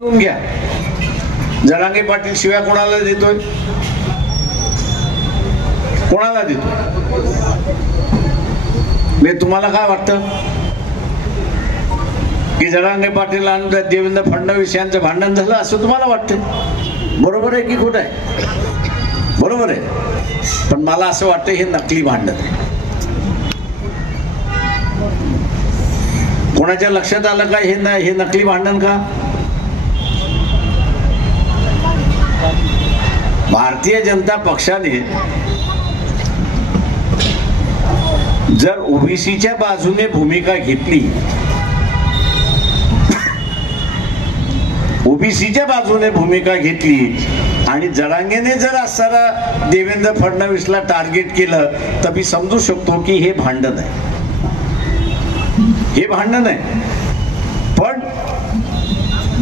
घ्या. जरांगे पाटील शिव्या कोणाला देतोय? कोणाला देतोय? मी तुम्हाला काय वाटतं की जरांगे पाटील आणि देवेंद्र फडणवीस यांचं भांडण झालं असं तुम्हाला वाटतं? बरोबर आहे की खोटं आहे? बरोबर आहे. पण मला असं वाटतं हे नकली भांडण आहे. कोणाच्या लक्षात आलं का हे नकली भांडण का? भारतीय जनता पक्षाने जर ओबीसीच्या बाजूने भूमिका घेतली, ओबीसीच्या बाजूने भूमिका घेतली आणि जरांगेने जर असताना देवेंद्र फडणवीसला टार्गेट केलं तर मी समजू शकतो की हे भांडण आहे. हे भांडण आहे. पण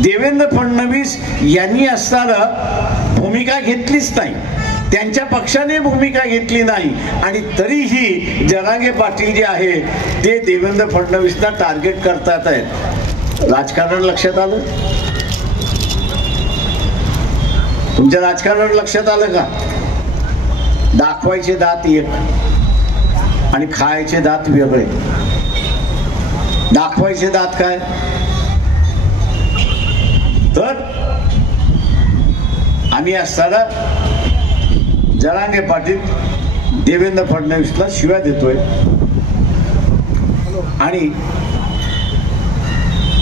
देवेंद्र फडणवीस यांनी असताना भूमिका घेतलीच नाही, त्यांच्या पक्षाने भूमिका घेतली नाही आणि तरीही जरांगे पाटील जे आहे ते देवेंद्र फडणवीसला टार्गेट करतात आहेत. राजकारण लक्षात आलं? तुमच्या राजकारण लक्षात आलं का? दाखवायचे दात एक आणि खायचे दात वेगळे. दाखवायचे दात काय तर आम्ही असताना जरांगे पाटील देवेंद्र फडणवीसला शिव्या देतोय आणि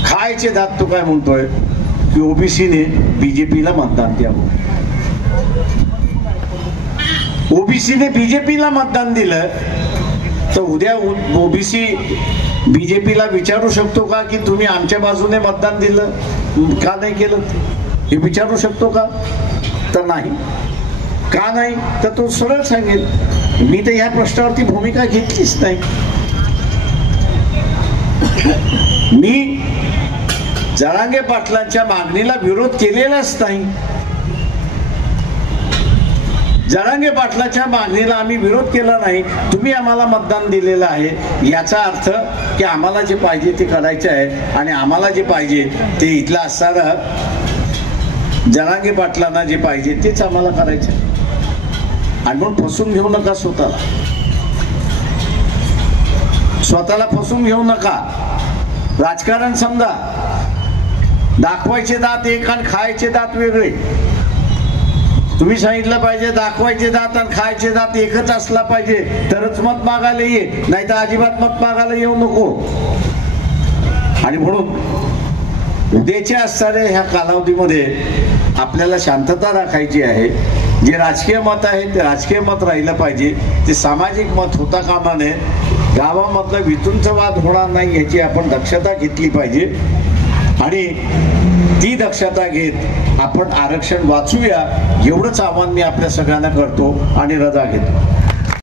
खायचे दात तो काय म्हणतोय की ओबीसीने बीजेपीला मतदान द्यावं. ओबीसीने बीजेपीला मतदान दिलं तर उद्या ओबीसी बीजेपीला विचारू शकतो का की तुम्ही आमच्या बाजूने मतदान दिलं का नाही केलं? हे विचारू शकतो का? तर नाही. का नाही तर तो सरळ सांगेल मी तर ह्या प्रश्नावरती भूमिका घेतलीच नाही. मी जरांगे पाटलांच्या मागणीला विरोध केलेलाच नाही. जरांगे पाटलाच्या मागणीला आम्ही विरोध केला नाही. तुम्ही आम्हाला मतदान दिलेलं आहे याचा अर्थ की आम्हाला जे पाहिजे ते करायचे आहे आणि आम्हाला जे पाहिजे ते इथला असताना जरांगे पाटलांना जे पाहिजे तेच आम्हाला करायचे. आणि म्हणून फसून घेऊ नका स्वतःला. स्वतःला फसून घेऊ नका. राजकारण समजा. दाखवायचे दात एक आणि खायचे दात वेगळे. तुम्ही सांगितलं पाहिजे दाखवायचे दात आणि खायचे दात एकच असला पाहिजे तरच मत मागायला ये, नाही तर अजिबात मत मागायला येऊ नको. आणि म्हणून उद्याच्या असणाऱ्या ह्या कालावधीमध्ये आपल्याला शांतता राखायची आहे. जे राजकीय मत आहे ते राजकीय मत राहिलं पाहिजे, ते सामाजिक मत होता कामा नये. गावामधलं वितुंच वाद होणार नाही याची आपण दक्षता घेतली पाहिजे आणि ती दक्षता घेत आपण आरक्षण वाचूया एवढंच आव्हान मी आपल्या सगळ्यांना करतो आणि रजा घेतो.